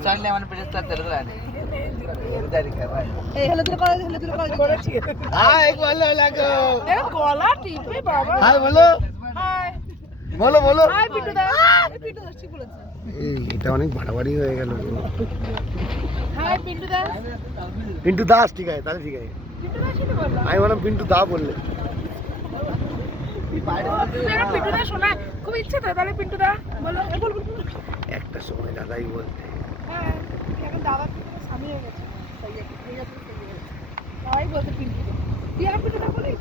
चालले मला पेज चालते এই হেলে দিলে করেছি হাই বলো লাগো এ গলা টিপে বাবা হাই বলো হাই বলো বলো হাই পিটু দা পিটু দা ঠিক বলেছে এটা অনেক বাড়াবাড়ি হয়ে গেল হাই পিটু দা পিন্টু দাস ঠিক আছে তাহলে ঠিক আছে পিটু দা কি বললা আমি বললাম পিন্টু দা বললে পিটু দা শোনা খুব ইচ্ছে তো তাহলে পিটু দা বলো বল একটা সময় দাদাই বলতে হ্যাঁ এখন দাদা স্বামী হয়ে গেছে তাই বলতে পিটু দা তুই আর পিটু দা বলিস